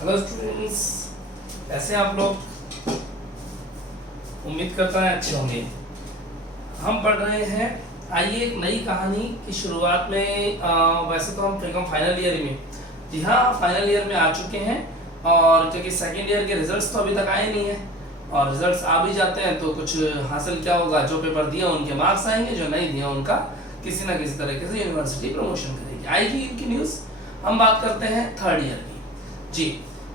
Hello students, कैसे हैं आप लोग? उम्मीद करता है अच्छे होंगे। हम पढ़ रहे हैं, आइए एक नई कहानी की शुरुआत में। वैसे तो हम फ्रीकम फाइनल ईयर में, जी हाँ, फाइनल ईयर में आ चुके हैं। और क्योंकि सेकेंड ईयर के रिजल्ट्स तो अभी तक आए नहीं हैं, और रिजल्ट्स आ भी जाते हैं तो कुछ हासिल क्या होगा, जो पेपर दिया उनके मार्क्स आएंगे, जो नहीं दिया उनका किसी ना किसी तरीके से यूनिवर्सिटी प्रमोशन करेगी। आएगी इनकी न्यूज़। हम बात करते हैं थर्ड ईयर की। जी,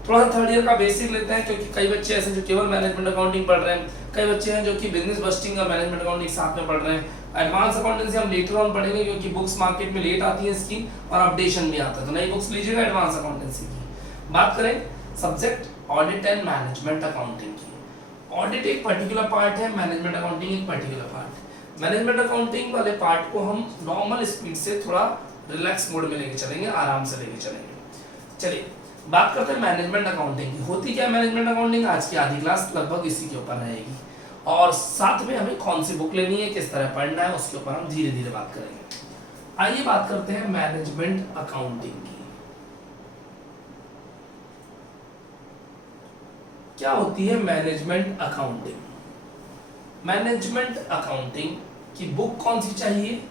थोड़ा सा थर्ड ईयर का बेसिक लेते हैं, क्योंकि कई बच्चे ऐसे जो केवल मैनेजमेंट अकाउंटिंग पढ़ रहे हैं, कई बच्चे हैं जो कि बिजनेस बस्टिंग और मैनेजमेंट अकाउंटिंग साथ में पढ़ रहे हैं। एडवांस अकाउंटेंसी हम लेटर ऑन पढ़ेंगे, क्योंकि बुक्स मार्केट में लेट आती है इसकी और अपडेशन भी आता है, तो नई बुक्स लीजिएगा एडवांस अकाउंटेंसी की। बात करें subject audit and management accounting की। ऑडिट एक पर्टिकुलर पार्ट है, मैनेजमेंट अकाउंटिंग एक पर्टिकुलर पार्ट है। मैनेजमेंट अकाउंटिंग वाले पार्ट को हम नॉर्मल स्पीड से थोड़ा रिलैक्स मोड में लेके चलेंगे, आराम से लेके चलेंगे। चलिए बात करते हैं मैनेजमेंट अकाउंटिंग की। होती क्या मैनेजमेंट अकाउंटिंग, आज की आधी क्लास लगभग इसी के ऊपर रहेगी, और साथ में हमें कौन सी बुक लेनी है, किस तरह पढ़ना है, उसके ऊपर हम धीरे धीरे बात करेंगे। आइए बात करते हैं मैनेजमेंट अकाउंटिंग की। क्या होती है मैनेजमेंट अकाउंटिंग? मैनेजमेंट अकाउंटिंग की बुक कौन सी चाहिए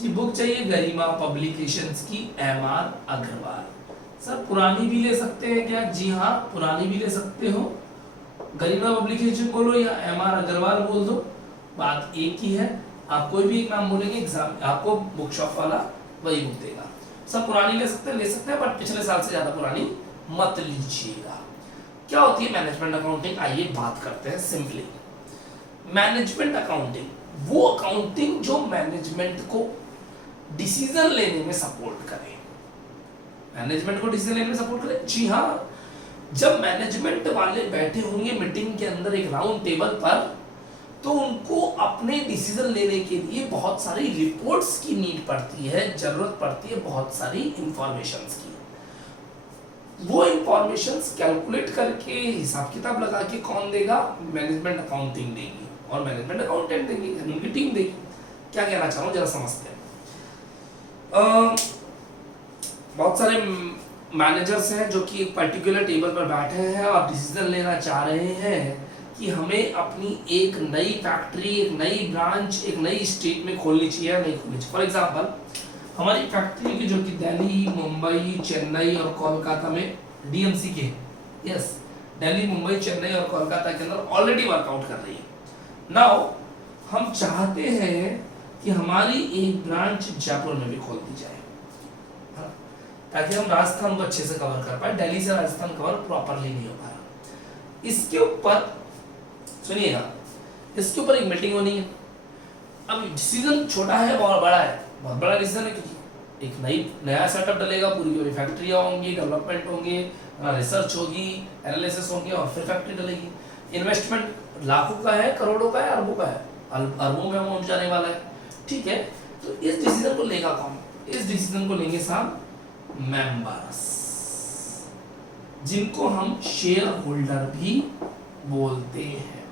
जी? बुक चाहिए गरिमा पब्लिकेशंस की, एमआर अग्रवाल। सर पुरानी भी ले सकते हैं क्या? जी हाँ, पुरानी भी ले सकते हो, गरिमा पब्लिकेशन बोलो या एमआर अग्रवाल बोल दो, बात एक ही है। आप कोई भी एक नाम बोलेंगे, एग्जाम आपको बुक शॉप वाला वही बुक देगा। सब पुरानी ले सकते हैं, बट पिछले साल से ज्यादा पुरानी मत लीजिएगा। क्या होती है मैनेजमेंट अकाउंटिंग? आइए बात करते हैं सिंपली। मैनेजमेंट अकाउंटिंग वो अकाउंटिंग जो मैनेजमेंट को डिसीजन लेने में सपोर्ट करे। मैनेजमेंट को डिसीजन लेने में सपोर्ट करे, जी हाँ। जब मैनेजमेंट वाले बैठे होंगे मीटिंग के अंदर एक राउंड टेबल पर, तो उनको अपने डिसीजन लेने के लिए बहुत सारी रिपोर्ट्स की नीड पड़ती है, जरूरत पड़ती है बहुत सारी इंफॉर्मेशंस की। वो इंफॉर्मेशंस कैलकुलेट करके हिसाब किताब लगा के कौन देगा? मैनेजमेंट अकाउंटिंग देगी, और मैनेजमेंट अकाउंटेंट देगी, उनकी टीम देगी। क्या कहना चाह रहा हूँ जरा समझते हैं। बहुत सारे मैनेजर्स हैं जो कि एक पर्टिकुलर टेबल पर बैठे हैं और डिसीजन लेना चाह रहे हैं कि हमें अपनी एक नई फैक्ट्री, एक नई ब्रांच, एक नई स्टेट में खोलनी चाहिए या नहीं खोलनी चाहिए। फॉर एग्जांपल, हमारी फैक्ट्री की जो कि दिल्ली, मुंबई, चेन्नई और कोलकाता में डीएमसी के, यस, दिल्ली, मुंबई, चेन्नई और कोलकाता के अंदर ऑलरेडी वर्कआउट कर रही है। नाउ हम चाहते हैं कि हमारी एक ब्रांच जयपुर में भी खोल दी जाए, ताकि हम राजस्थान को अच्छे से कवर कर पाए। दिल्ली से राजस्थान कवर प्रॉपरली नहीं हो पा रहा। इसके ऊपर सुनिएगा, इसके ऊपर एक मीटिंग होनी है। अब डिसीजन छोटा है और बड़ा है, बहुत बड़ा डिसीजन है, क्योंकि एक नया सेटअप डलेगा, पूरी पूरी फैक्ट्रियाँ होंगी, डेवलपमेंट होंगे, रिसर्च होगी, एनालिसिस होंगे, और फिर फैक्ट्री डलेगी। इन्वेस्टमेंट लाखों का है, करोड़ों का है, अरबों का है, अरबों में अमाउंट जाने वाला है, ठीक है। तो इस डिसीजन को लेगा कौन? इस डिसीजन को लेंगे साहब मेंबर्स, जिनको हम शेयर होल्डर भी बोलते हैं।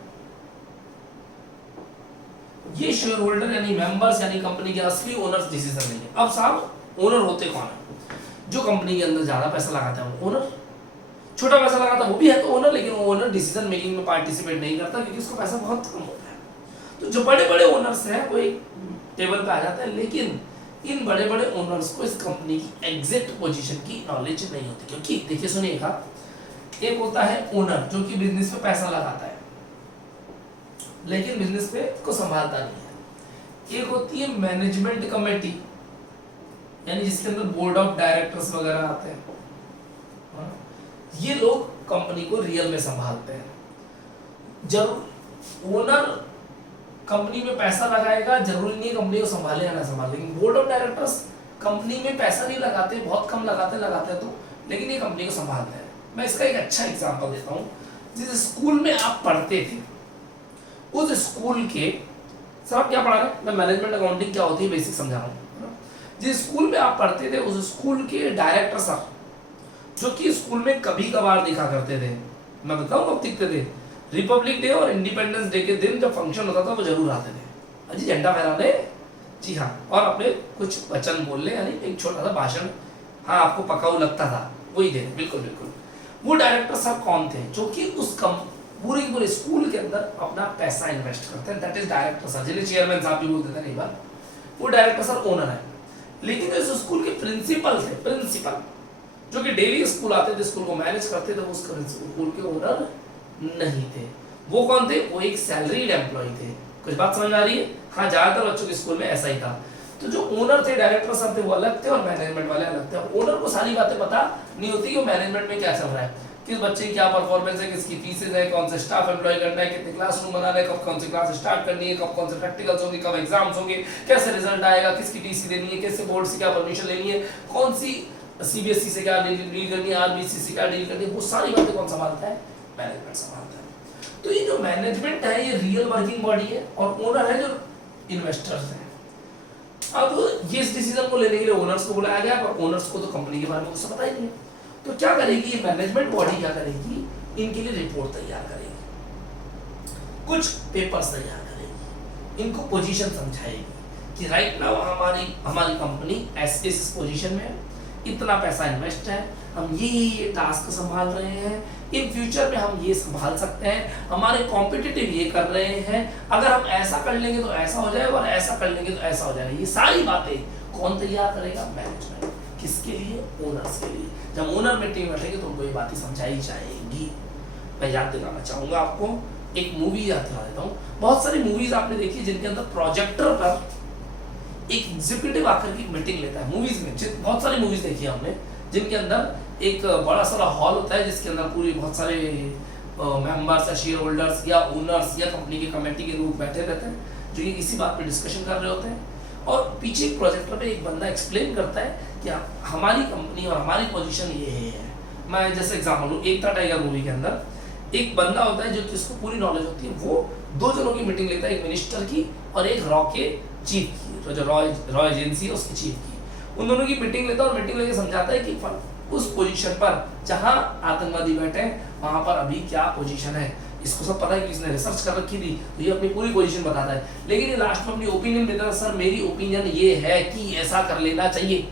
ये शेयर होल्डर यानी मेंबर्स यानी कंपनी के असली ओनर्स डिसीजन लेंगे। अब साहब ओनर होते कौन है? जो कंपनी के अंदर ज्यादा पैसा लगाता है वो ओनर, छोटा पैसा लगाता है वो भी है तो ओनर, लेकिन वो ओनर डिसीजन मेकिंग में पार्टिसिपेट नहीं करता, क्योंकि उसको पैसा बहुत कम होता है। तो जो बड़े बड़े ओनर्स हैं वो एक टेबल पे आ जाते हैं, लेकिन इन बड़े बड़े ओनर्स को इस कंपनी की एग्जैक्ट पोजीशन की नॉलेज नहीं होती। क्योंकि देखिए सुनिएगा, एक होता है ओनर जो कि बिजनेस में पैसा लगाता है, लेकिन बिजनेस पे को संभालता नहीं है। एक होती है मैनेजमेंट कमेटी, यानी जिसके अंदर बोर्ड ऑफ डायरेक्टर्स वगैरह आते हैं। ये लोग कंपनी को रियल में संभालते हैं। जब ओनर कंपनी में पैसा लगाएगा, जरूरी नहीं कंपनी को संभाले या ना संभाले, लेकिन बोर्ड ऑफ डायरेक्टर्स कंपनी में पैसा नहीं लगाते, बहुत कम लगाते तो, लेकिन ये कंपनी को संभालते हैं। मैं इसका एक अच्छा एग्जांपल देता हूँ। जिस स्कूल में आप पढ़ते थे, उस स्कूल के, सर आप क्या पढ़ा रहे हैं? मैं मैनेजमेंट अकाउंटिंग क्या होती है बेसिक समझा रहा हूँ। जिस स्कूल में आप पढ़ते थे, उस स्कूल के डायरेक्टर साहब, जो कि स्कूल में कभी कभार दिखा करते थे, मैं बताऊँ कब दिखते थे? रिपब्लिक डे और इंडिपेंडेंस डे के दिन जब फंक्शन होता था वो जरूर आते थे, अजी झंडा फहराने, जी हाँ, और अपने कुछ वचन बोलने, यानी एक छोटा सा भाषण, हाँ आपको पकाऊ लगता था, वही दे, बिल्कुल बिल्कुल। वो डायरेक्टर सर कौन थे जो कि उस पूरे स्कूल के अंदर अपना पैसा इन्वेस्ट करते हैं, दैट इज डायरेक्टर सर, जिन्हें चेयरमैन साहब भी बोलते थे कई बार। वो डायरेक्टर सर ओनर है। लेकिन जो इस स्कूल के प्रिंसिपल थे, प्रिंसिपल जो कि डेली स्कूल आते थे, स्कूल को मैनेज करते थे, उस स्कूल के ओनर नहीं थे। वो कौन थे? वो एक सैलरीड एम्प्लॉय थे। कुछ बात समझ आ रही है? हाँ, ज्यादातर बच्चों के स्कूल में ऐसा ही था। तो जो ओनर थे, डायरेक्टर साहब थे, वो अलग थे और मैनेजमेंट वाले अलग थे। ओनर को सारी बातें पता नहीं होती कि मैनेजमेंट में क्या चल रहा है, किस बच्चे की क्या परफॉर्मेंस है, किसकी फीसेज है, कौन सा स्टाफ एम्प्लॉय करना है, कितने क्लासरूम बनाना है, कब कौन सी क्लास स्टार्ट करनी है, कब कौन से प्रैक्टिकल्स होंगे, कब एग्जाम्स होंगे, कैसे रिजल्ट आएगा, किसकी टीसी देनी है, कैसे बोर्ड से क्या परमिशन लेनी है, कौन सी सीबीएसई से क्या डील करनी है, आरबीसी से क्या डील करनी है, वो सारी बातें कौन संभालता है? मैनेजमेंट संभालता है। तो ये जो मैनेजमेंट है ये रियल वर्किंग बॉडी है और ओनर है जो इन्वेस्टर्स हैं। अब ये इस डिसीजन को लेने के लिए ओनर्स को बुलाया गया, पर ओनर्स को तो कंपनी के बारे में कुछ पता ही नहीं है। तो क्या करेगी ये मैनेजमेंट बॉडी? क्या करेगी? इनके लिए रिपोर्ट तैयार करेगी, कुछ पेपर्स तैयार करेगी, इनको पोजीशन समझाएगी कि राइट नाउ हमारी कंपनी ऐसे इस पोजीशन में है, इतना पैसा इन्वेस्ट है, हम ये टास्क संभाल रहे हैं, इन फ्यूचर में हम ये संभाल सकते हैं, हमारे कॉम्पिटिटिव ये कर रहे हैं, अगर हम ऐसा कर लेंगे तो ऐसा हो जाएगा और ऐसा कर लेंगे तो ऐसा हो जाएगा। ये सारी बातें कौन तैयार करेगा? मैनेजमेंट। किसके लिए? ओनर्स के लिए। जब ओनर मीटिंग बैठेगी तो उनको ये बातें समझाई जाएगी। मैं याद दिलाना चाहूंगा आपको, एक मूवी याद दिला देता हूँ। बहुत सारी मूवीज आपने देखी जिनके अंदर प्रोजेक्टर पर एक एग्जीक्यूटिव आकर की मीटिंग लेता है। मूवीज में बहुत सारी मूवीज देखी हमने जिनके अंदर एक बड़ा सारा हॉल होता है जिसके अंदर पूरी बहुत सारे मेंबर्स या शेयर होल्डर्स या ओनर्स या कंपनी के कमेटी के लोग बैठे रहते हैं जो ये इसी बात पे डिस्कशन कर रहे होते हैं। और पीछे प्रोजेक्टर पे एक बंदा एक्सप्लेन करता है कि हमारी कंपनी और हमारी पोजीशन ये है। मैं जैसे एग्जांपल लूँ, एकता टाइगर मूवी के अंदर एक बंदा होता है जो जिसको पूरी नॉलेज होती है, वो दो जनों की मीटिंग लेता है, एक मिनिस्टर की और एक रॉ के चीफ की, जो रॉ एजेंसी है उसकी चीफ की। उन दोनों की मीटिंग लेता है और मीटिंग लेके समझाता है कि उस पोजीशन पर जहां आतंकवादी बैठे वहां पर अभी क्या पोजीशन है। इसको सब पता है कि इसने रिसर्च कर रखी थी, तो ये अपनी पूरी पोजीशन बताता है। लेकिन ये लास्ट में अपनी ओपिनियन देता है, सर मेरी ओपिनियन ये है कि ऐसा कर लेना चाहिए।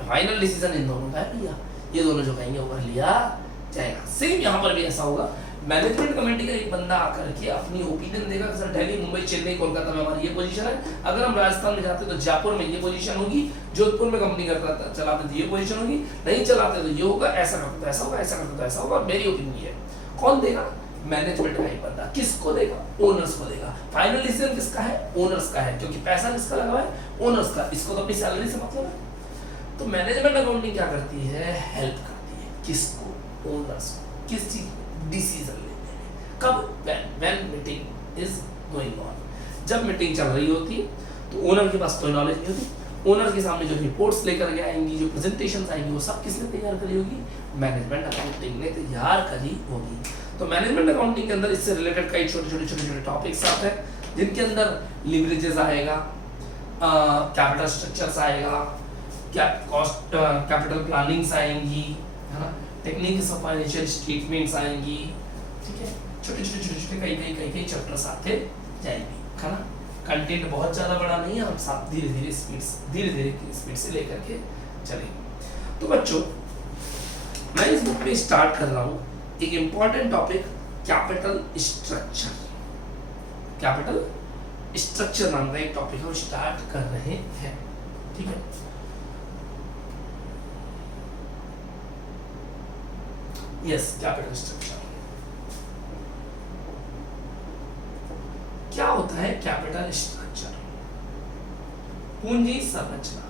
फाइनल डिसीजन इन दोनों का है भैया, ये दोनों जो कहेंगे वो कर लिया जाएगा। सेम यहाँ पर भी ऐसा होगा। मैनेजमेंट कमेटी का एक बंदा आकर के अपनी ओपिनियन देगा कि सर दिल्ली, मुंबई, चेन्नई, कोलकाता में हमारी ये पोजीशन है, अगर हम राजस्थान में जाते तो जयपुर में ये पोजीशन होगी, जोधपुर में कंपनी करता चलाते तो ये पोजीशन होगी, नहीं चलाते तो ये होगा, ऐसा करते तो ऐसा होगा, ऐसा करते तो ऐसा होगा, मेरी ओपिनियन ये है। कौन देगा? मैनेजमेंट का ही बंदा। किसको देगा? ओनर्स को देगा। फाइनल डिसीजन किसका है? ओनर्स का है, क्योंकि पैसा किसका लगा है? ओनर्स का। इसको तो अपनी सैलरी से मतलब है। तो मैनेजमेंट अकाउंटिंग क्या करती है? हेल्प करती है किसको? ओनर्स को। किस चीज? डिसीजन लेने में। कब? When meeting is going on, जब मीटिंग चल रही होती है तो ओनर के पास कोई नॉलेज नहीं होती। ओनर के सामने जो रिपोर्ट्स लेकर के आएंगी, जो प्रेजेंटेशंस आएंगी, वो सब किसने तैयार करी होगी? मैनेजमेंट अकाउंटिंग ने तैयार करी होगी। तो मैनेजमेंट अकाउंटिंग के अंदर इससे रिलेटेड कई छोटे-छोटे टॉपिक्स आते हैं जिनके अंदर लिवरेजेस आएगा, कैपिटल स्ट्रक्चर्स आएगा, कॉस्ट कैपिटल प्लानिंग्स आएंगी, है ना, टेक्निक्स ऑफ फाइनेंशियल स्टेटमेंट्स आएंगी। ठीक है, छोटे कई चैप्टर्स आते जाएंगे, है ना। कंटेंट बहुत ज़्यादा बड़ा नहीं है, हम साथ धीरे धीरे स्पीड से लेकर के चलेंगे। तो बच्चों, मैं इस बुक में स्टार्ट कर रहा हूँ एक important topic, capital structure. Capital structure नाम का एक टॉपिक हम स्टार्ट कर रहे हैं। ठीक है, यस, कैपिटल स्ट्रक्चर क्या होता है? कैपिटल स्ट्रक्चर, पूंजी संरचना।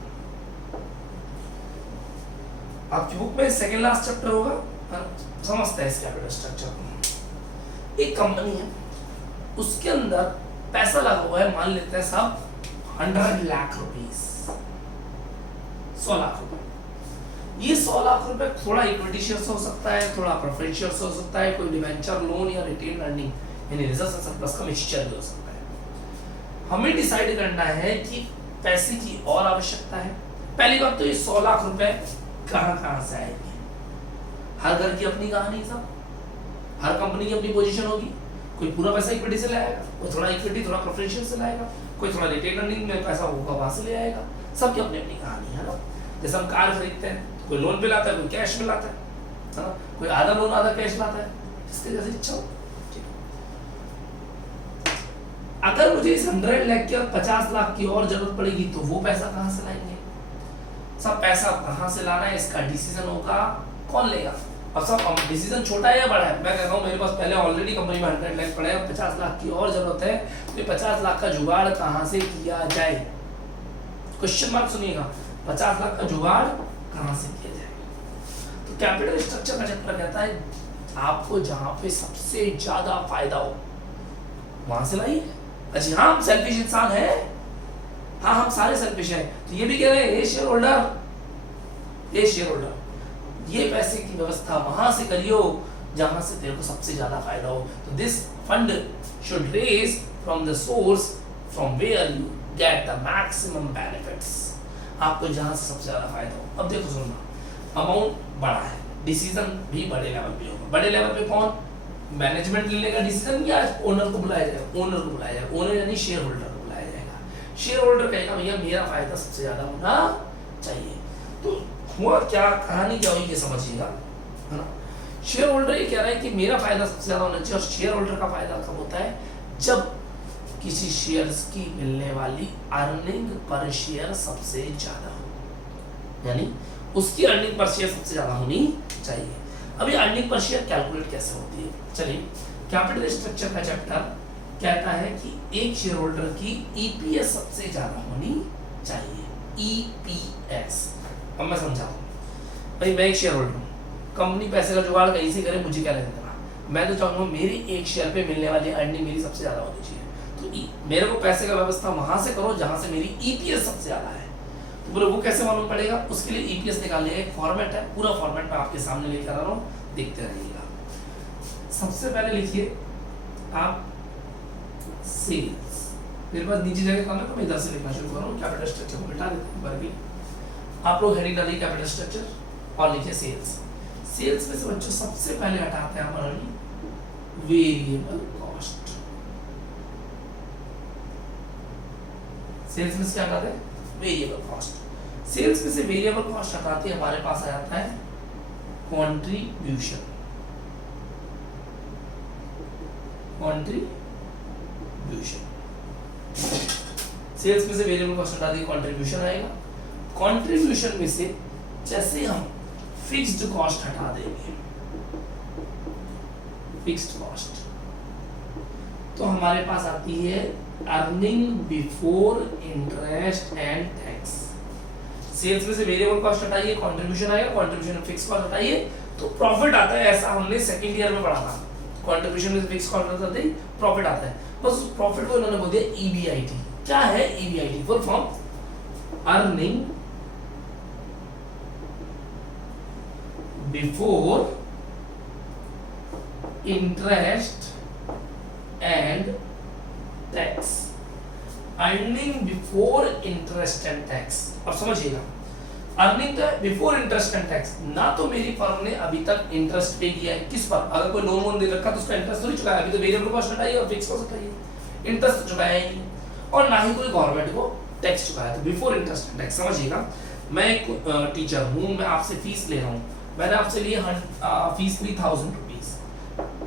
आपकी बुक में सेकेंड लास्ट चैप्टर होगा, समझते हैं इस कैपिटल स्ट्रक्चर को। एक कंपनी है, उसके अंदर पैसा लगा हुआ है, मान लेते हैं साहब 100 लाख रुपीस, 100 लाख रुपए। ये 100 लाख रुपए थोड़ा इक्विटी शेयर्स हो सकता है, थोड़ा प्रेफरेंस शेयर्स हो सकता है, कोई डिवेंचर लोन या रिटेन अर्निंग यानी रिजर्व एंड सरप्लस का मिक्सचर भी हो सकता है। हमें डिसाइड करना है कि पैसे की और आवश्यकता है। पहली बात तो ये 100 लाख रुपए कहां से आएंगे? हर घर की अपनी कहानी साहब, हर कंपनी की अपनी पोजीशन होगी। कोई पूरा पैसा इक्विटी से लाएगा, कोई थोड़ा इक्विटी थोड़ा प्रेफरेंशियल से लाएगा, कोई थोड़ा रिटेन अर्निंग में पैसा होगा वहां से ले आएगा। सबकी अपनी अपनी कहानी है ना। जैसे हम कार खरीदते हैं, कोई लोन पे लाता है, कोई कैश में लाता है, है ना। कोई आधा लोन आधा कैश लाता है, जिसके जैसे इच्छा हो। अगर मुझे इस 100 लाख की और 50 लाख की और जरूरत पड़ेगी तो वो पैसा कहाँ से लाएंगे? सब पैसा कहाँ से लाना है इसका डिसीजन होगा कौन लेगा। अब सब डिसीजन छोटा है या बड़ा है? मैं कहता हूँ मेरे पास पहले ऑलरेडी कंपनी में 100 लाख पड़े हैं, 50 लाख की और जरूरत है, तो 50 लाख का जुगाड़ कहाँ से किया जाए? क्वेश्चन मार्क सुनिएगा, 50 लाख का जुगाड़ कहाँ से किया जाए? तो कैपिटल स्ट्रक्चर का चैप्टर कहता है आपको जहाँ पे सबसे ज्यादा फायदा हो वहां से लाइए। अच्छा हाँ हम सेल्फिश इंसान है, हाँ हम सारे सेल्फिश हैं, तो ये भी कह रहे हैं ये शेयर होल्डर ये पैसे की व्यवस्था वहां से करियो जहां से तेरे को सबसे ज्यादा फायदा हो। तो this fund should raise from the source from where you get the maximum benefits, आपको जहां से सबसे ज्यादा फायदा हो। अब देखो सुनना, अमाउंट बड़ा है, डिसीजन भी बड़े लेवल पे होगा। बड़े लेवल पे कौन? मैनेजमेंट ले लेगा डिसीजन या ओनर को बुलाया जाएगा? ओनर यानी शेयर होल्डर को बुलाया जाएगा। शेयर होल्डर कहेगा भैया मेरा फायदा सबसे ज्यादा होना चाहिए। तो हुआ क्या, कहानी क्या हुई ये समझिएगा, है ना। शेयर होल्डर ये कह रहा है कि मेरा फायदा सबसे ज्यादा होना चाहिए, और शेयर होल्डर का फायदा कब होता है? जब किसी शेयर्स की मिलने वाली अर्निंग पर शेयर सबसे ज्यादा हो, यानी उसकी अर्निंग पर शेयर सबसे ज्यादा होनी चाहिए। अभी अर्निंग पर शेयर कैलकुलेट कैसे होती है? चलिए, कैपिटल स्ट्रक्चर का चैप्टर कहता है कि एक शेयर होल्डर की ईपीएस सबसे ज्यादा होनी चाहिए। ईपीएस अब मैं समझाऊं। भाई मैं एक शेयर होल्डर हूँ, कंपनी पैसे का जुगाड़ कहीं से करे, मुझे क्या लेना देना। मैं तो चाहूंगा मेरी एक शेयर पे मिलने वाली अर्निंग मेरी सबसे ज्यादा होनी चाहिए, तो मेरे को पैसे का व्यवस्था वहां से करो जहां से मेरी ईपीएस सबसे ज्यादा है। तो बोले वो कैसे मालूम पड़ेगा? उसके लिए ईपीएस निकालने का एक फॉर्मेट है, पूरा फॉर्मेट मैं आपके सामने लेकर आ रहा हूँ, देखते रहिएगा। सबसे पहले लिखिए आप सेल्स, मेरे पास नीचे जगह कम है तो मैं इधर से लिखना शुरू कर रहा हूँ। कैपिटल स्ट्रक्चर को मिटा देते हैं बार भी, आप लोग हेडिंग डालिए कैपिटल स्ट्रक्चर और लिखिए सेल्स। सेल्स में से बच्चों सबसे पहले हटाते हैं हमारा वेरिएबल कॉस्ट। सेल्स में से क्या हटाते हैं? Variable cost. सेल्स में से वेरिएबल कॉस्ट हटाते हमारे पास आ जाता है कंट्रीब्यूशन। सेल्स में से वेरिएबल कॉस्ट हटा दी, कंट्रीब्यूशन आएगा। कंट्रीब्यूशन में से जैसे हम फिक्स्ड कॉस्ट हटा देंगे, फिक्स्ड कॉस्ट, तो हमारे पास आती है earning before interest and tax. Sales में से वेरिएबल कॉस्ट हटाइए, कंट्रीब्यूशन आएगा, कंट्रीब्यूशन में फिक्स्ड कॉस्ट हटाइए तो प्रॉफिट आता है। ऐसा हमने सेकंड ईयर में पढ़ा था, कंट्रीब्यूशन में फिक्स्ड कॉस्ट हटाते ही प्रॉफिट आता है। बस उस प्रॉफिट को इन्होंने बोल दिया ईबीआईटी। क्या है EBIT? Full form earning before interest and tax. Earning before interest and tax. अब समझिएगा, अर्निंग तो बिफोर इंटरेस्ट एंड टैक्स। ना तो मेरी फर्म ने अभी तक इंटरेस्ट पे किया है, किस पर? अगर कोई लोन वोन दे रखा तो उसका इंटरेस्ट तो नहीं चुकाया, अभी तो वेरिएबल कॉस्ट हटाइए और फिक्स कॉस्ट हटाइए, इंटरेस्ट तो चुकाया ही नहीं। और ना ही कोई गवर्नमेंट को टैक्स चुकाया, तो बिफोर इंटरेस्ट एंड टैक्स। समझिएगा, मैं एक टीचर हूँ, मैं आपसे फीस ले रहा हूँ, मैंने आपसे लिए फीस ली 1000 रुपीज,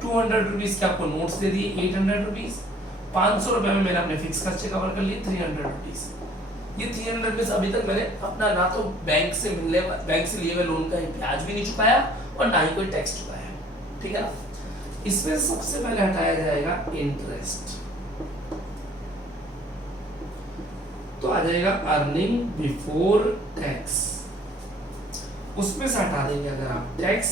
200 रुपीज के आपको नोट्स दे दिए, 800 रुपीज, 500 रुपए में मैंने अपने फिक्स खर्चे कवर कर लिए, 300 रुपीज। ये 300 रुपीज अभी तक मैंने अपना ना तो बैंक से लिए हुए लोन का ब्याज भी नहीं चुकाया और ना ही कोई टैक्स चुकाया, ठीक है ना। इसमें सबसे पहले हटाया जाएगा इंटरेस्ट, तो आ जाएगा अर्निंग बिफोर टैक्स। उसमें से हटा देंगे अगर आप टैक्स।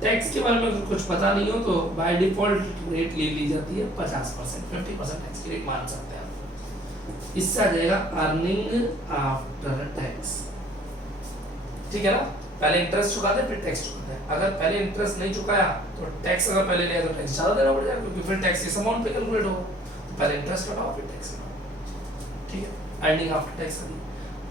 टैक्स के बारे में कुछ पता नहीं हो तो बाय डिफॉल्ट रेट ले ली जाती है 50%, 50% टैक्स की रेट मान सकते हैं आप। इससे आ जाएगा अर्निंग आफ्टर टैक्स, ठीक है ना। पहले इंटरेस्ट चुका दे फिर टैक्स चुका दे। अगर पहले इंटरेस्ट नहीं चुकाया तो टैक्स अगर पहले लिया तो टैक्स ज्यादा देना पड़ जाएगा, क्योंकि फिर टैक्स इस अमाउंट पे कैलकुलेट होगा। तो पहले इंटरेस्ट कटाओ फिर टैक्स कटाओ, ठीक है। अर्निंग आफ्टर टैक्स करिए।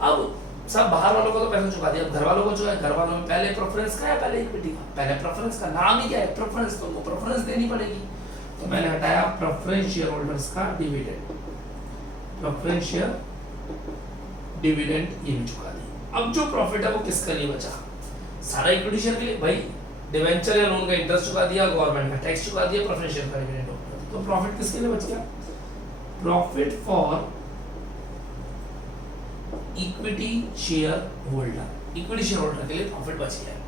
अब सब बाहर वालों को तो पैसा चुका दिया, अब घर वालों को जो है, घर वालों में पहले प्रेफरेंस का है, पहले इक्विटी का। पहले प्रेफरेंस का नाम ही क्या है? प्रेफरेंस, तो उनको प्रेफरेंस देनी पड़ेगी। तो मैंने हटाया प्रेफरेंस शेयर होल्डर्स का डिविडेंड, प्रेफरेंस शेयर डिविडेंड ये भी चुका दी। अब जो प्रॉफिट है वो किसके लिए बचा? सारा इक्विटी शेयर के लिए। भाई डिवेंचर या लोन का इंटरेस्ट चुका दिया, गवर्नमेंट का टैक्स चुका दिया, प्रेफरेंशियल का डिविडेंड चुका दिया। तो प्रॉफिट किसके लिए बच गया? Profit for equity share holder, equity share holder के लिए प्रॉफिट बच गया है।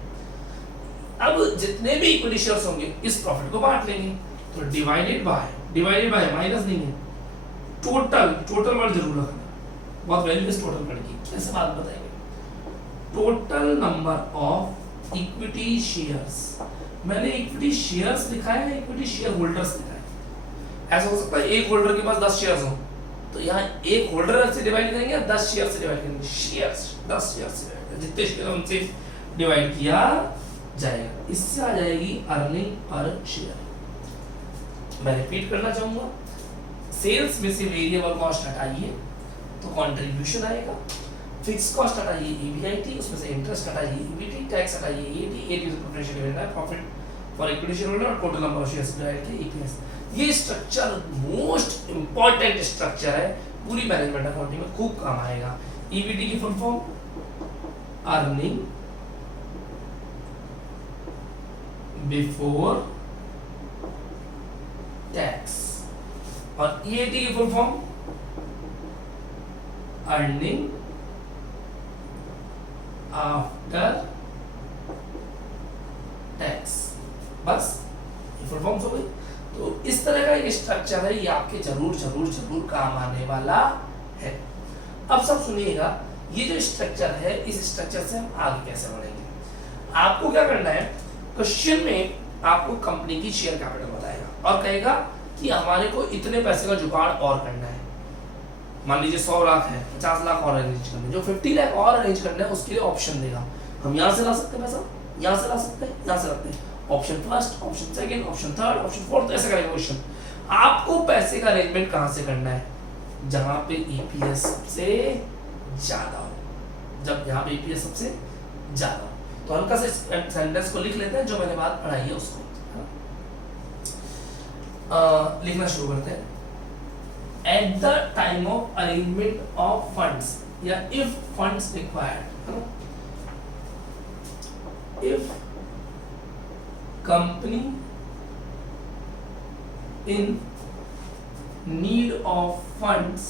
अब जितने भी इक्विटी शेयर्स होंगे इस प्रॉफिट को बांट लेंगे, तो डिवाइडेड बाय माइनस नहीं है, टोटल वर्ड जरूर रखना, बहुत वैल्यू इस टोटल वर्ड की। कैसे बात बताएंगे? Total number of equity shares, मैंने इक्विटी शेयर्स लिखा है, इक्विटी शेयर होल्डर्स लिखा है। ऐसा हो सकता है एक होल्डर के पास 10 शेयर्स हो, तो यहाँ एक होल्डर से डिवाइड करेंगे, 10 शेयर से डिवाइड करेंगे, शेयर्स 10 शेयर से डिवाइड करेंगे, जितने शेयर उनसे डिवाइड किया जाएगा, इससे आ जाएगी अर्निंग पर शेयर। मैं रिपीट करना चाहूंगा, सेल्स में से वेरिएबल कॉस्ट हटाइए तो कंट्रीब्यूशन आएगा, फिक्स कॉस्ट हटाइए ईबीआईटी, उसमें से इंटरेस्ट हटाइए ईबीटी, टैक्स हटाइए एटी से प्रोफेशनल डिविडेंड है, profit for equity share holder और total number of shares divide के ईपीएस। ये स्ट्रक्चर मोस्ट इंपॉर्टेंट स्ट्रक्चर है, पूरी मैनेजमेंट अकाउंटिंग में खूब काम आएगा। ईबीटी की full form earning before tax, और ईएटी की full form earning after tax. बस ये फुल फॉर्म्स हो गई। तो इस तरह का एक स्ट्रक्चर है, ये आपके जरूर जरूर जरूर काम आने वाला है। अब सब सुनिएगा, ये जो स्ट्रक्चर है, इस स्ट्रक्चर से हम आगे कैसे बढ़ेंगे। आपको क्या करना है, क्वेश्चन में आपको कंपनी की शेयर कैपिटल बताएगा और कहेगा कि हमारे को इतने पैसे का जुगाड़ और करना है। मान लीजिए 100 लाख है, 50 लाख और अरेंज करना है, जो 50 लाख और अरेंज करना है उसके लिए ऑप्शन देगा। हम यहाँ से ला सकते हैं पैसा, यहाँ से ला सकते हैं, यहाँ से रखते हैं, option first, option second, option third, option fourth, ऐसे करेंगे क्वेश्चन। आपको पैसे का अरेंजमेंट कहाँ से करना है? जहां पे ईपीएस सबसे ज्यादा हो, जब यहाँ पे ईपीएस सबसे ज्यादा हो। तो हल्का से सेंटेंस को लिख लेते हैं, जो मैंने बात पढ़ाई है उसको लिखना शुरू करते हैं। At the time of arrangement of funds, या if funds required, if company in need of funds,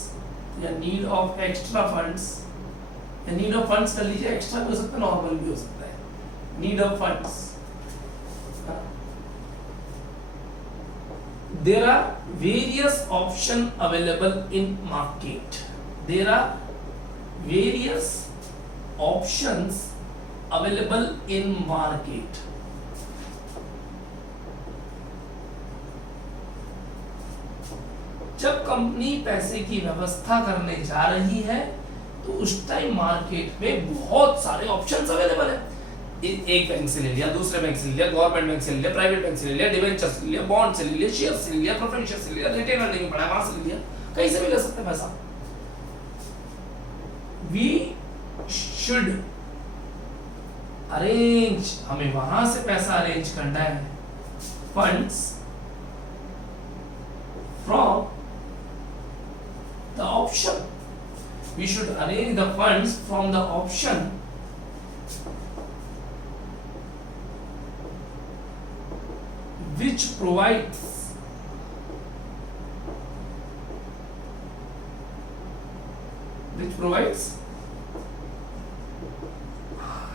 या नीड ऑफ एक्स्ट्रा फंड्स, या नीड ऑफ फंड्स कर लीजिए, एक्स्ट्रा भी हो सकता है, नॉर्मल भी हो सकता है, need of funds. There are various options available in market. There are various options available in market. जब कंपनी पैसे की व्यवस्था करने जा रही है तो उस टाइम मार्केट में बहुत सारे ऑप्शंस अवेलेबल है। एक बैंक से ले लिया, दूसरे बैंक से ले लिया, गवर्नमेंट बैंक से ले लिया, प्राइवेट बैंक से ले लिया, डिवेंचर से ले लिया, बॉन्ड से ले लिया, शेयर से ले लिया, प्रेफरेंशियल से ले लिया, रिटेल अर्निंग पड़ा वहां से ले लिया, कहीं से भी ले सकते हैं पैसा। वी शुड अरेंज, हमें वहां से पैसा अरेंज करना है, funds from the option, we should arrange the funds from the option which provides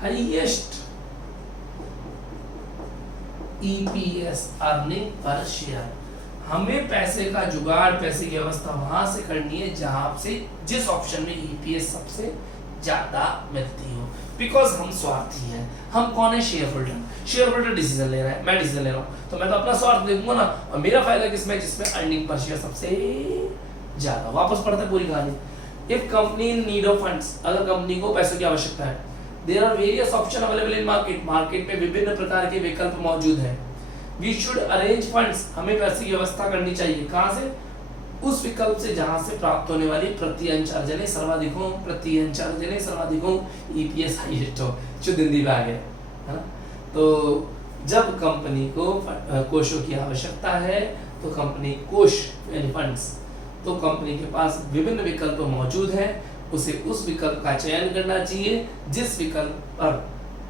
highest EPS earning per share। हमें पैसे का जुगाड़, पैसे की व्यवस्था वहां से करनी है जहां से जिस ऑप्शन में ईपीएस सबसे ज्यादा मिलती हो। बिकॉज हम स्वार्थी हैं। हम कौन है? Share holder. Share holder decision ले रहा है, मैं डिसीजन ले रहा हूँ, तो मैं तो अपना स्वार्थ देखूंगा ना, और मेरा फायदा किसमें? जिसमें अर्निंग पर शेयर सबसे ज्यादा। वापस पढ़ते हैं पूरी कहानी। If company in need of funds, अगर कंपनी को पैसों की आवश्यकता है, there are various option available in market, market में विभिन्न प्रकार के विकल्प मौजूद हैं। वी शुड अरेंज फंड्स, हमें पैसे की व्यवस्था करनी चाहिए। कहां से? उस विकल्प से जहां से प्राप्त होने वाली प्रत्यंचार्जने सर्वाधिक हो, प्रत्यंचार्जने सर्वाधिक हो, ईपीएस हाईएस्ट हो। शुद्ध हिंदी में आ गया है ना। तो जब कंपनी को कोषों की आवश्यकता है तो कंपनी कोष यानी फंड्स, तो कंपनी के पास विभिन्न विकल्प मौजूद हैं, उसे उस विकल्प का चयन करना चाहिए जिस विकल्प पर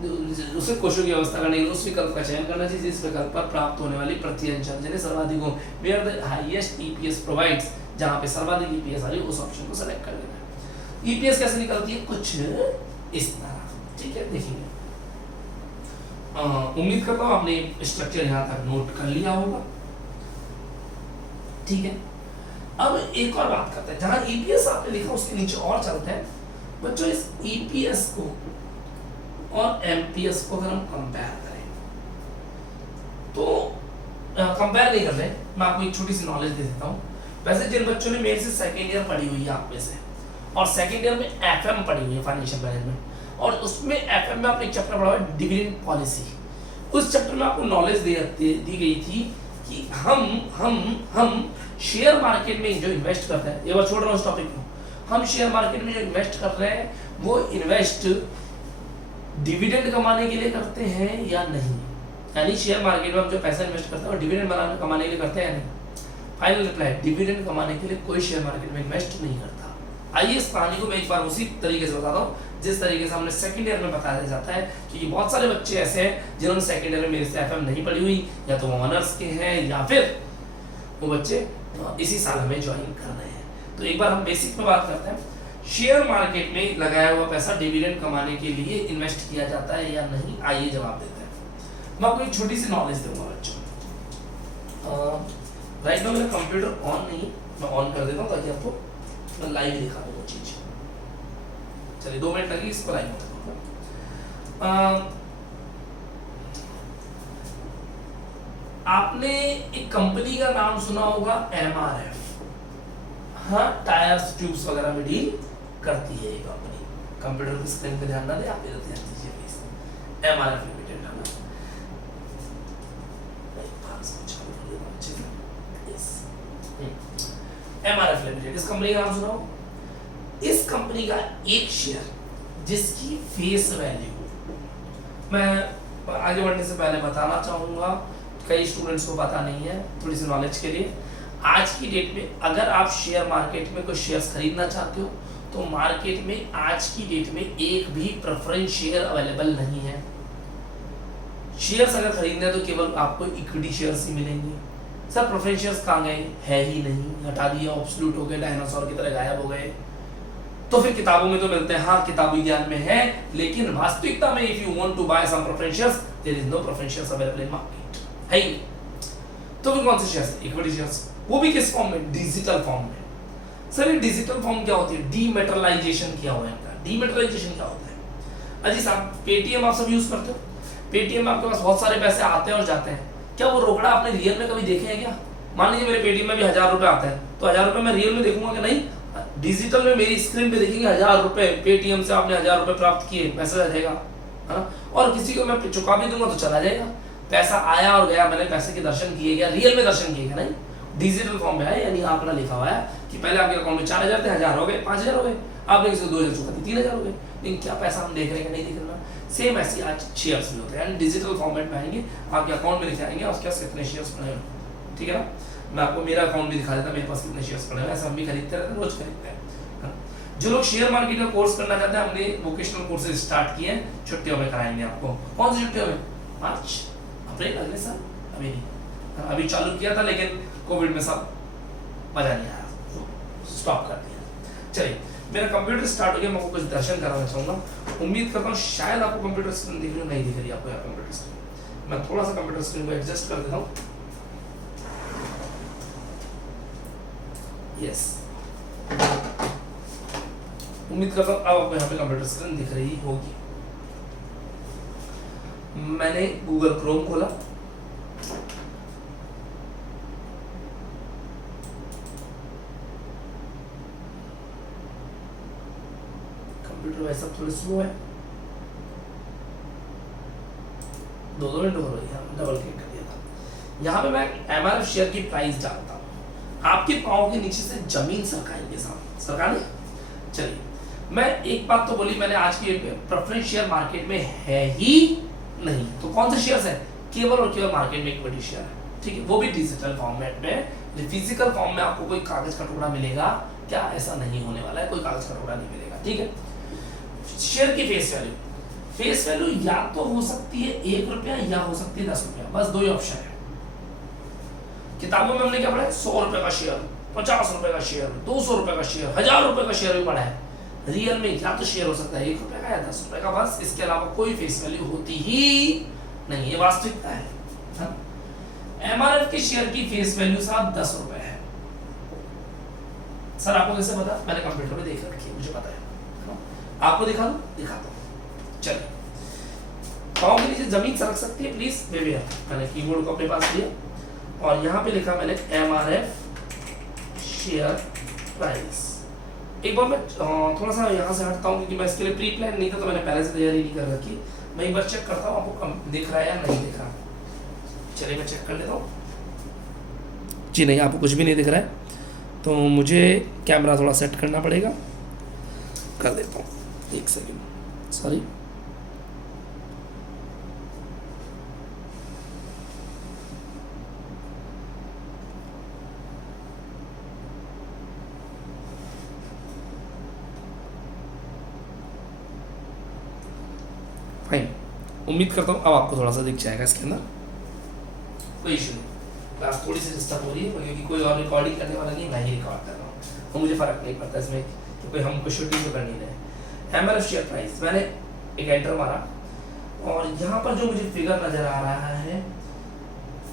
उसे कोशों की व्यवस्था करने के लिए उस विकल्प का चयन करना चाहिए जिस विकल्प पर प्राप्त होने वाली प्रति अंचल यानी सर्वाधिक हो, where the highest EPS provides, जहां पे सर्वाधिक ईपीएस आ रही है उस ऑप्शन को सेलेक्ट कर लेना है। ईपीएस कैसे निकलती है, कुछ इस तरह, ठीक है, देखेंगे। उम्मीद करता हूं आपने स्ट्रक्चर यहां तक नोट कर लिया होगा, ठीक है। अब एक और बात करते हैं, जहां ईपीएस आपने लिखा उसके नीचे और चलते हैं बच्चों। इस ईपीएस को और एमपीएस को अगर हम कंपेयर करें तो कंपेयर नहीं कर रहे, मैं आपको एक छोटी सी नॉलेज दे देता हूँ। वैसे जिन बच्चों ने मेरे से सेकेंड ईयर पढ़ी हुई है आप में से, और सेकेंड ईयर में एफएम पढ़ी हुई है फाइनेंशियल मैनेजमेंट, और उसमें एफएम में आपने एक चैप्टर पढ़ा है डिविडेंड पॉलिसी। उस चैप्टर में आपको नॉलेज दी गई थी कि हम शेयर मार्केट में जो इन्वेस्ट करते हैं, एक बार छोड़ रहा हूँ उस टॉपिक को, हम शेयर मार्केट में जो इन्वेस्ट कर रहे हैं वो इन्वेस्ट डिविडेंड कमाने के लिए करते हैं या नहीं, यानी शेयर मार्केट में हम जो पैसा इन्वेस्ट करते हैं वो डिविडेंड कमाने के लिए करते हैं या नहीं। फाइनल रिप्लाई, डिविडेंड कमाने के लिए कोई शेयर मार्केट में इन्वेस्ट नहीं करता। आइए इस कहानी को मैं एक बार उसी तरीके से बताता हूँ जिस तरीके से हमने सेकंड ईयर में बताया जाता है, क्योंकि बहुत सारे बच्चे ऐसे हैं जिन्होंने सेकंड ईयर में मेरे से एफएम नहीं पढ़ी हुई, या तो वो ऑनर्स के हैं या फिर वो बच्चे इसी साल हमें ज्वाइन कर रहे हैं। तो एक बार हम बेसिक में बात करते हैं, शेयर मार्केट में लगाया हुआ पैसा डिविडेंड कमाने के लिए इन्वेस्ट किया जाता है या नहीं, आइए जवाब देते हैं। मैं आपको एक छोटी सी नॉलेज दूंगा बच्चों। राइट नाउ मेरा कंप्यूटर ऑन नहीं, मैं ऑन कर देता हूँ ताकि आपको मैं लाइव दिखा दूँ वो चीज। चलिए 2 मिनट लगी इसको लाइव में। आपने एक कंपनी का नाम सुना होगा एमआरएफ, हाँ, टायर्स ट्यूब्स वगैरह में डील करती है ये कंपनी। कंप्यूटर की स्क्रीन पे ध्यान ना दे, आप इधर ध्यान दीजिए प्लीज। एमआरएफ लिमिटेड है ना, एमआरएफ लिमिटेड, इस कंपनी का नाम सुना हो। इस कंपनी का एक शेयर जिसकी फेस वैल्यू, मैं आगे बढ़ने से पहले बताना चाहूंगा, कई स्टूडेंट्स को पता नहीं है, थोड़ी सी नॉलेज के लिए, आज की डेट में अगर आप शेयर मार्केट में कोई शेयर्स खरीदना चाहते हो तो मार्केट में आज की डेट में एक भी प्रेफरेंस शेयर अवेलेबल नहीं है। शेयर्स अगर खरीदने हैं तो केवल आपको इक्विटी शेयर्स ही मिलेंगे। सर प्रेफरेंस शेयर्स कहाँ गए, है ही नहीं, हटा दिया, ऑब्सोल्यूट हो गए, डायनासोर की तरह गायब हो गए। तो फिर किताबों में तो मिलते हैं, हाँ किताबी ज्ञान में है, लेकिन वास्तविकता में if you want to buy some preference shares there is no preference shares available in market, है ही। तो फिर कौन से शेयर्स, इक्विटी शेयर्स, वो भी किस फॉर्म में, डिजिटल फॉर्म में। सर ये डिजिटल फॉर्म क्या होती है, डीमेटरलाइजेशन किया हुआ है इनका। डीमेटरलाइजेशन क्या होता है, अजी साहब पेटीएम आप सब यूज करते हो, पेटीएम में आपके पास बहुत सारे पैसे आते हैं और जाते हैं, क्या वो रोकड़ा आपने रियल में कभी देखे हैं क्या? मान लीजिए मेरे पेटीएम में भी 1000 रुपए आता है, तो 1000 रुपए मैं रियल में देखूंगा कि नहीं, डिजिटल में मेरी स्क्रीन पे देखेंगे 1000 रुपए, पेटीएम से आपने 1000 रुपए प्राप्त किए, मैसेज आ जाएगा, है ना, और किसी को मैं चुका भी दूंगा तो चला जाएगा, पैसा आया और गया, मैंने पैसे के दर्शन किए गया, रियल में दर्शन किए गया नहीं, डिजिटल फॉर्म में है, यानी आंकड़ा लिखा हुआ है कि पहले आपके अकाउंट में 4000 थे, 1000 हो गए, 5000 हो गए, आपने किसी को 2000 चुका दी, 3000 हो गए, लेकिन क्या पैसा हम देख रहे हैं नहीं देख रहे। सेम ऐसी आज शेयर्स में होते हैं, यानी डिजिटल फॉर्मेट में आएंगे, आपके अकाउंट में दिखाएंगे और क्या कितने शेयर्स पड़े हैं, ठीक है ना। मैं आपको मेरा अकाउंट भी दिखा देता, मेरे पास कितने शेयर्स पड़े हैं, ऐसा हम भी खरीदते रहते हैं, रोज खरीदते हैं। जो लोग शेयर मार्केट में कोर्स करना चाहते हैं, हमने वोकेशनल कोर्सेज स्टार्ट किए हैं, छुट्टियों में कराएंगे आपको। कौन सी छुट्टियों में, मार्च अप्रैल अगले साल, अभी नहीं, अभी चालू किया था लेकिन कोविड में सब मजा नहीं आया, स्टॉप कर दिया। चलिए मेरा कंप्यूटर स्टार्ट हो गया, मैं आपको कुछ दर्शन कराना चाहूंगा। उम्मीद करता हूँ शायद आपको कंप्यूटर स्क्रीन दिख रही हो, नहीं दिख रही आपको यहाँ कंप्यूटर स्क्रीन, मैं थोड़ा सा कंप्यूटर स्क्रीन को एडजस्ट कर देता हूँ। यस, उम्मीद करता हूँ अब आपको यहाँ पे कंप्यूटर स्क्रीन दिख रही होगी। मैंने गूगल क्रोम खोला, कंप्यूटर वैसा थोड़ा स्लो है, 2 मिनट हो रही है, डबल क्लिक कर दिया था। यहाँ पे मैं एमआरएफ शेयर की प्राइस डालता हूँ, आपके पाँव के नीचे से जमीन सरकाएंगे साहब, सरकाने। चलिए मैं एक बात तो बोली मैंने आज की प्रेफरेंस शेयर मार्केट में है ही नहीं, तो कौन से शेयर्स है, केवल और केवल मार्केट में इक्विटी शेयर है, ठीक है, वो भी डिजिटल फॉर्मेट में। फिजिकल फॉर्म में आपको कोई कागज का टुकड़ा मिलेगा क्या, ऐसा नहीं होने वाला है, कोई कागज का टुकड़ा नहीं मिलेगा, ठीक है। शेयर की फेस वैल्यू, फेस वैल्यू या तो हो सकती है 1 रुपया या हो सकती है 10 रुपया, बस दो ही ऑप्शन है। किताबों में हमने क्या पढ़ा है? 100 रुपए का शेयर, 50 रुपए का शेयर, 200 रुपए का शेयर, 1000 रुपए का शेयर भी पढ़ा है। रियल में या तो शेयर हो सकता है 1 रुपए का या 10 रुपए का, बस इसके अलावा कोई फेस वैल्यू होती ही नहीं, ये वास्तविकता है। एमआरएफ के शेयर की फेस वैल्यू साहब 10 रुपए है। सर आपको कैसे पता? मैंने कंप्यूटर में देख रखी है, मुझे पता है। आपको दिखा दूं? दिखाता हूं। चलिए, पाँव के नीचे जमीन सरक सकती है प्लीज बेबी। मैंने कीबोर्ड को अपने पास लिया और यहाँ पे लिखा मैंने एमआरएफ शेयर प्राइस। एक बार मैं थोड़ा सा यहाँ से हटता हूँ क्योंकि मैं इसके लिए प्री प्लान नहीं था, तो मैंने पहले से तैयारी नहीं कर रखी। मैं एक बार चेक करता हूँ आपको दिख रहा है या नहीं दिख रहा। चलिए मैं चेक कर लेता हूँ। जी नहीं, आपको कुछ भी नहीं दिख रहा है, तो मुझे कैमरा थोड़ा सेट करना पड़ेगा। कर देता हूँ, एक सेकेंड, सॉरी। फाइन, उम्मीद करता हूँ अब आपको थोड़ा सा दिख जाएगा इसके अंदर, कोई इशू नहीं। क्लास थोड़ी सी डिस्टर्ब हो रही है क्योंकि कोई और रिकॉर्डिंग करने वाला नहीं, मैं ही रिकॉर्ड कर रहा हूँ, तो मुझे फ़र्क नहीं पड़ता इसमें, क्योंकि हमको शूटिंग तो करनी है। एमआरएफ शेयर प्राइस मैंने एक एंटर मारा और यहाँ पर जो मुझे फिगर नज़र आ रहा है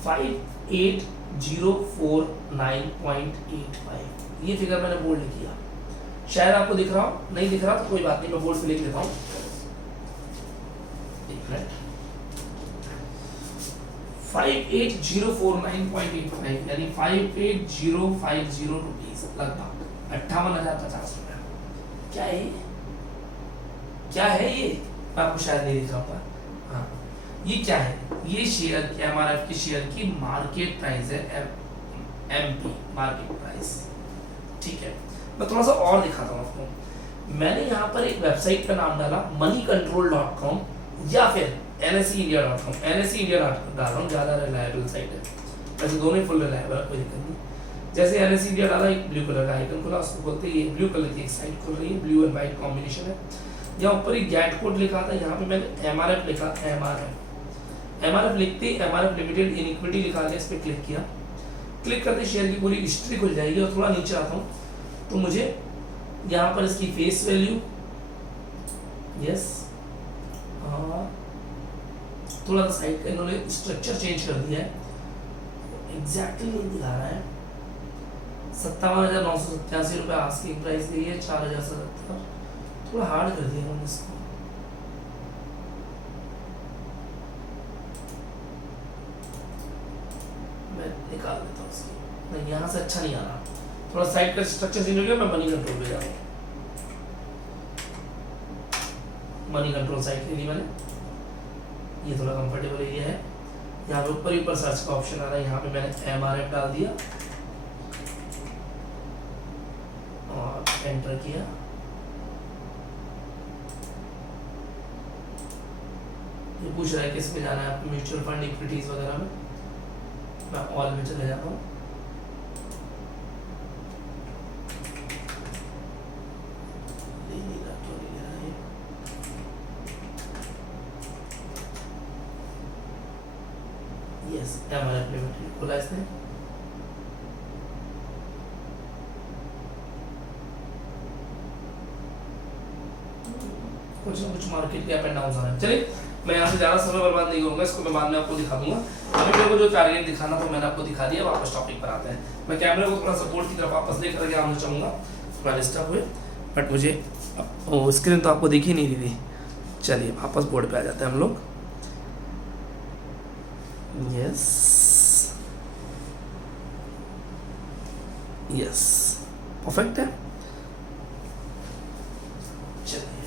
58,049.85, ये फिगर मैंने बोल्ड किया। शायद आपको दिख रहा हो, नहीं दिख रहा तो कोई बात नहीं, मैं बोर्ड से लिख देता हूँ। 58,049.85 यानी 58,050 रुपीज, लगभग 58,050 रुपया। क्या है ये? क्या है ये? आपको शायद नहीं दिख रहा होगा। हाँ, ये क्या है? ये शेयर की, एमआरएफ की शेयर की मार्केट प्राइस है, एमपी मार्केट प्राइस। ठीक है, मैं थोड़ा सा और दिखाता हूँ आपको। मैंने यहाँ पर एक वेबसाइट का नाम डाला moneycontrol.com या फिर NSEindia.com। NSEindia डाल रहा हूँ, ज़्यादा रिलायबल साइट है, वैसे दोनों ही फुल रिलायबल है, कोई दिक्कत नहीं। जैसे NSEindia डाला, एक ब्लू कलर का आइकन खुला, उसको बोलते हैं ये ब्लू कलर की एक साइट खुल रही है, ब्लू एंड वाइट कॉम्बिनेशन है। यहाँ ऊपर एक गेट कोड लिखा था, यहाँ पे मैंने एमआरएफ लिखा, एमआरएफ लिखते ही एमआरएफ लिमिटेड इन इक्विटी लिखा था, इस पर क्लिक किया। क्लिक करते शेयर की पूरी हिस्ट्री खुल जाएगी और थोड़ा नीचे आता हूँ तो मुझे यहाँ पर इसकी फेस वैल्यू, यस, थोड़ा सा साइड का इन्होंने स्ट्रक्चर चेंज कर दिया है, एग्जैक्टली नहीं दिखा रहा है। 57,987 रुपये आस्किंग प्राइस दी है, 4,070, थोड़ा हार्ड कर दिया मैंने इसको। मैं निकाल देता हूँ इसकी, नहीं यहाँ से अच्छा नहीं आ रहा, थोड़ा साइड का स्ट्रक्चर चेंज हो गया। मैं मनी कंट्रोल पे जा रहा हूँ, मनी कंट्रोल साइट ले ली मैंने, ये थोड़ा कंफर्टेबल एरिया है। यहाँ पे ऊपर ही ऊपर सर्च का ऑप्शन आ रहा है, यहाँ पे मैंने एमआरएफ डाल दिया और एंटर किया। ये पूछ रहा है किस में जाना है आपको, म्यूचुअल फंड, इक्विटीज वगैरह में। मैं ऑल में चले जाता हूँ। यस, एमआरएफ लिमिटेड खोला इसने। कुछ ना कुछ मार्केट के अप एंड डाउन आ रहे हैं। चलिए, मैं यहाँ से ज़्यादा समय बर्बाद नहीं करूँगा, इसको मैं बाद में आपको दिखा दूंगा। अभी मेरे को जो टारगेट दिखाना था मैंने आपको दिखा दिया। वापस टॉपिक पर आते हैं। मैं कैमरे को थोड़ा सा बोर्ड की तरफ वापस लेकर के आना चाहूँगा, थोड़ा डिस्टर्ब हुए, बट मुझे स्क्रीन तो आपको दिखी नहीं रही थी। चलिए वापस बोर्ड पे आ जाते हैं हम लोग। यस यस, परफेक्ट है। चलिए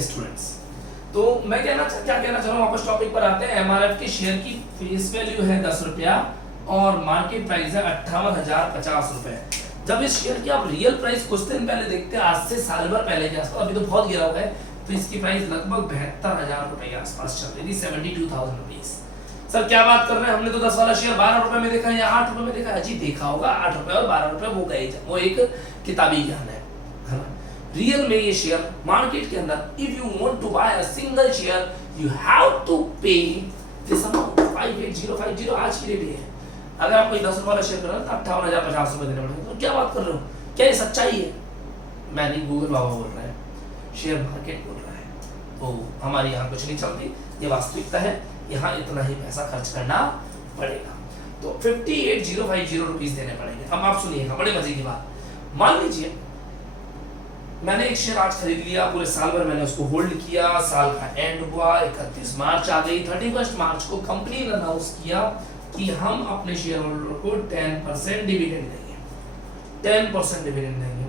स्टूडेंट्स, तो मैं क्या कहना चाह रहा हूँ, वापस टॉपिक पर आते हैं। एमआरएफ के शेयर की फेस वैल्यू है 10 रुपया और मार्केट प्राइस है 58,050 रुपए। जब इस शेयर की आप रियल प्राइस कुछ दिन पहले देखते हैं, आज से साल भर पहले के आसपास, अभी तो बहुत गिरा हुआ है, तो इसकी प्राइस लगभग 72,000 रुपए के आसपास चल रही थी, 72,000 रुपीज। सर क्या बात कर रहे हैं, हमने तो 10 वाला शेयर 12 रुपए में देखा है या 8 रुपए में देखा है। जी देखा होगा, 8 रुपए और 12 रुपए वो गए, वो एक किताबी ज्ञान है ना। रियल में ये शेयर मार्केट के अंदर if you want to buy a single share you have to pay this amount 58050 आज की डेट है। अगर आप कोई 10 रुपए वाला शेयर कर रहे हो तो 58,050 रुपए देने पड़ेंगे। तो क्या बात कर रहे हो, क्या ये सच्चाई है? मैं नहीं, गूगल बाबा बोल रहा है, शेयर मार्केट बोल रहा है। तो हमारी यहाँ कुछ नहीं चलती, ये वास्तविकता है, यहाँ इतना ही पैसा खर्च करना पड़ेगा। तो 58,050 रुपीज देने पड़ेंगे। अब आप सुनिएगा बड़े मजे की बात। मान लीजिए मैंने एक शेयर आज खरीद लिया, पूरे साल भर मैंने उसको होल्ड किया, साल का एंड हुआ, 31 मार्च आ गई, 31 मार्च को कंपनी ने अनाउंस किया कि हम अपने शेयर होल्डर को 10% डिविडेंड देंगे, 10% डिविडेंड देंगे।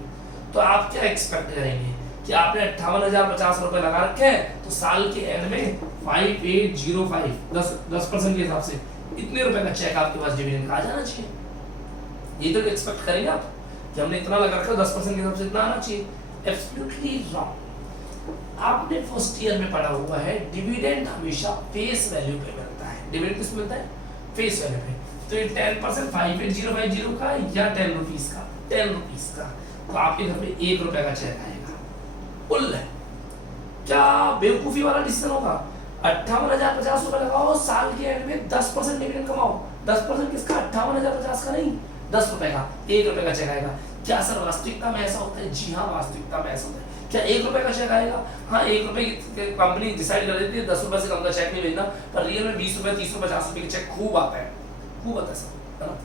तो आप क्या एक्सपेक्ट करेंगे कि आपने 58,050 रुपए लगा रखे हैं, तो साल के एंड में 5805 10% के हिसाब से इतने रुपए का चेक आपके पास डिविडेंड का आ जाना चाहिए। ये तो एक्सपेक्ट करेंगे आप कि हमने इतना लगा रखा है, 10% के हिसाब से इतना आना चाहिए। Absolutely wrong. आपने फर्स्ट ईयर में पढ़ा हुआ है डिविडेंड हमेशा फेस वैल्यू पे मिलता है। डिविडेंड किस मिलता है? फेस वैल्यू पे। तो ये 10% 58,050 का या 10 रुपीस का, 10 रुपीस का, तो आपके घर पे 1 रुपए का चेक आएगा। उल्ल है क्या? बेवकूफी वाला डिसीजन होगा। 58,050 रुपए लगाओ, साल के एंड में 10% डिविडेंड कमाओ। 10% किसका? 58,050 का नहीं, 10 रुपए का, 1 रुपए का चेक आएगा। क्या सर वास्तविकता में ऐसा होता है? जी हाँ, वास्तविकता में ऐसा होता है। क्या 1 रुपए का चेक आएगा? हाँ, 1 रुपए की कंपनी डिसाइड कर देती है 10 रुपए से कम का चेक नहीं भेजना, पर रियल में 20 रुपए, 30 रुपए, 50 रुपए के चेक खूब आता है, खूब आता है सर, है ना?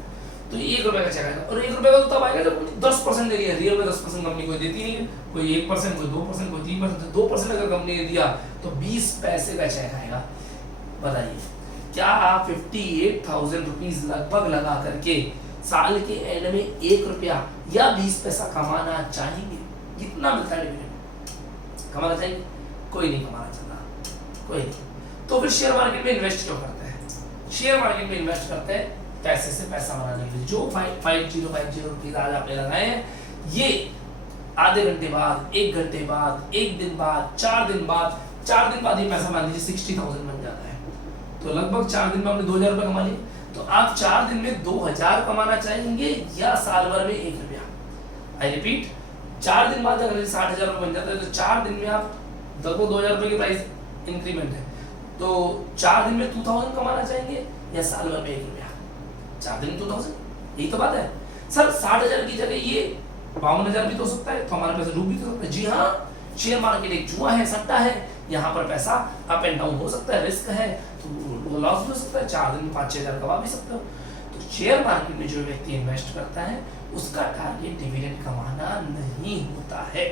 तो 1 रुपए का चेक आएगा, और 1 रुपए का तो तब आएगा जब 10% दे रही है। रियल में 10% कंपनी कोई देती नहीं है, कोई 1%, कोई 2%, कोई 3%। 2% अगर कंपनी ने दिया तो 20 पैसे का चेक आएगा। बताइए, क्या आप 58,000 रुपीज लगभग लगा करके साल के एंड में 1 रुपया या 20 पैसा कमाना चाहेंगे? कितना मिलता है डिविडेंड? कमाना चाहेंगे? कोई नहीं कमाना चाहता, कोई नहीं। तो फिर शेयर मार्केट में इन्वेस्ट क्यों करते हैं? शेयर मार्केट में इन्वेस्ट करते हैं पैसे से पैसा बनाने के लिए। जो 5050 रुपीज आज आपने लगाए हैं, ये आधे घंटे बाद, 1 घंटे बाद, 1 दिन बाद, 4 दिन बाद, 4 दिन बाद ये पैसा मान लीजिए 60,000 बन जाता है। तो लगभग 4 दिन में आपने 2,000 रुपए कमा लिए। तो आप 4 दिन में 2,000 कमाना चाहेंगे या साल भर में 1 रुपया? आई रिपीट, 4 दिन बाद अगर 60,000 रुपए बन जाता है, तो 4 दिन में आप लगभग 2,000 रुपए की प्राइस इंक्रीमेंट है, तो 4 दिन में 2,000 कमाना चाहेंगे या साल भर में 1 रुपया? 4 दिन में 2,000, यही तो बात है सर। 60,000 की जगह ये 52,000 भी तो हो सकता है, तो हमारे पैसे डूब भी तो सकता है। जी हाँ, शेयर मार्केट एक जुआ है, सट्टा है, यहाँ पर पैसा अप एंड डाउन हो सकता है, रिस्क है, तो वो लॉस भी हो सकता है। 4 दिन में 5-6 हज़ार कमा भी सकते हो। तो शेयर मार्केट में जो व्यक्ति इन्वेस्ट करता है उसका टारगेट डिविडेंड कमाना नहीं होता है।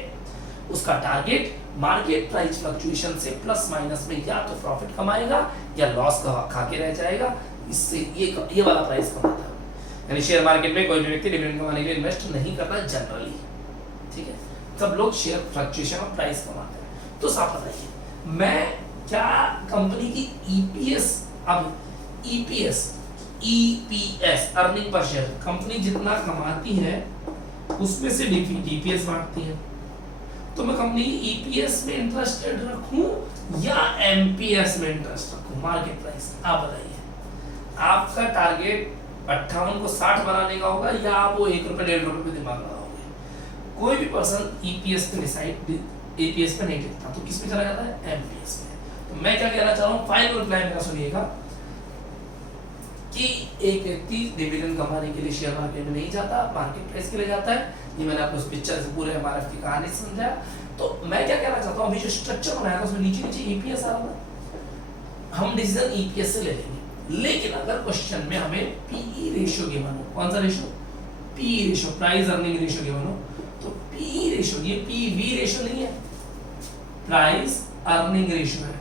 उसका टारगेट मार्केट प्राइस फ्लक्चुएशन से प्लस माइनस में या तो प्रॉफिट कमाएगा या लॉस खा के रह जाएगा। इससे ये वाला प्राइस कमाता है। यानी शेयर मार्केट में कोई भी व्यक्ति डिविडेंड कमाने के लिए इन्वेस्ट नहीं करता जनरली, ठीक है। सब लोग शेयर फ्लक्चुएशन और प्राइस कमाते हैं। तो साफ बताइए, मैं क्या कंपनी की ईपीएस, अब EPS earning per share, company जितना कमाती है उसमें से डीपीएस बांटती है, तो मैं कंपनी ईपीएस में इंटरेस्टेड रखूं या एमपीएस में इंटरेस्ट रखूं? मार्केट प्राइस, आप बताइए। आपका टारगेट 58 को 60 बनाने का होगा या आप वो 1 रुपए 1.5 रुपए पे दिमाग लगाओगे? कोई भी पर्सन ईपीएस पे डिसाइड एपीएस पे नहीं टिकता, तो किस में चला जाता है? एमपीएस में। तो मैं क्या कहना चाह रहा हूँ, फाइनल रिप्लाई मेरा सुनिएगा कि एक व्यक्ति डिविडेंड कमाने के लिए शेयर मार्केट में नहीं जाता, मार्केट प्राइस के लिए जाता है। ये मैंने आपको उस पिक्चर से पूरे एमआरएफ की कहानी समझाया। तो मैं क्या कहना चाहता हूँ, अभी जो स्ट्रक्चर बनाया था उसमें नीचे नीचे ईपीएस आ रहा था, हम डिसीजन ईपीएस से ले लेंगे। लेकिन अगर क्वेश्चन में हमें पीई रेशियो गिवन हो, कौन सा ratio? PE ratio, price earning ratio given हो, तो पीई रेशियो, ये पीवी रेशियो नहीं है, प्राइस अर्निंग रेशियो है।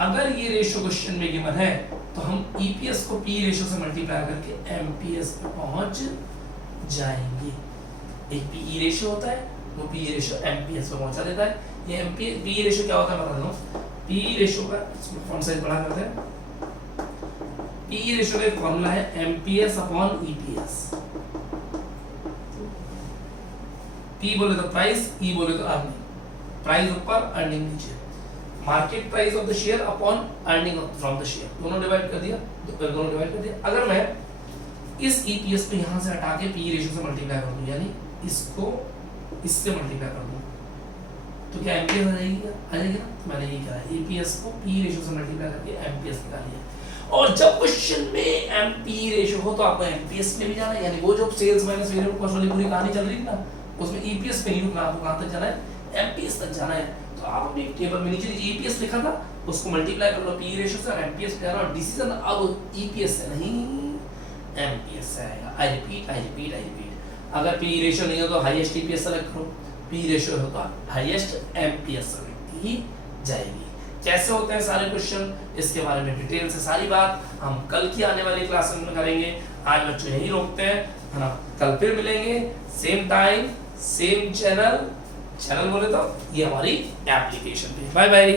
अगर ये रेशियो क्वेश्चन में गिवन है तो हम ईपीएस को पी रेशियो से मल्टीप्लाई करके एमपीएस पे पहुंच जाएंगे। एक पीई रेशियो होता है, वो पी रेशियो एमपीएस पे पहुंचा देता है। ये एमपीएस पी रेशियो क्या होता है बता दूं, पी रेशियो का फॉन्ट साइज बड़ा करते हैं। पी रेशियो का एक फॉर्मूला है एमपीएस अपॉन ईपीएस। पी बोले तो प्राइस, ई बोले तो अर्निंग। प्राइस ऊपर, अर्निंग नीचे। Market price of the share upon earning from the share, दोनों डिवाइड कर दिया। अगर मैं इस ईपीएस को यहां से हटा के पी रेशियो से मल्टीप्लाई कर दूं, यानी इसको इससे मल्टीप्लाई कर दूं, तो क्या एमपीएस आ जाएगी, क्या आ जाएगी ना। तो मैंने ये करा एपीएस को पी रेशियो से मल्टीप्लाई करके एमपीएस निकाल लिया। और जब क्वेश्चन में एमपी रेशियो हो तो आपको एमपीएस में भी जाना है, यानी वो जो सेल्स माइनस वेरिएबल कॉस्ट वाली पूरी कहानी चल रही थी ना, उसमें ईपीएस पे नहीं रुकना, आपको कहां तक जाना है, एमपीएस तक जाना है। तो आप अपनी टेबल में नीचे ईपीएस लिखा था, उसको मल्टीप्लाई कर लो पी रेशियो से और एमपीएस पे जाना, और डिसीजन अब ईपीएस से नहीं एमपीएस से आएगा। आई रिपीट, अगर पी रेशियो नहीं हो तो हाईएस्ट ईपीएस सेलेक्ट करो, पी रेशियो हो तो हाईएस्ट एमपीएस सेलेक्ट ही जाएगी। कैसे होते हैं सारे क्वेश्चन, इसके बारे में डिटेल से सारी बात हम कल की आने वाली क्लास में करेंगे। आज बच्चों यही रोकते हैं, है ना। कल फिर मिलेंगे, सेम टाइम सेम चैनल बोले तो ये हमारी एप्लीकेशन पे। Bye bye.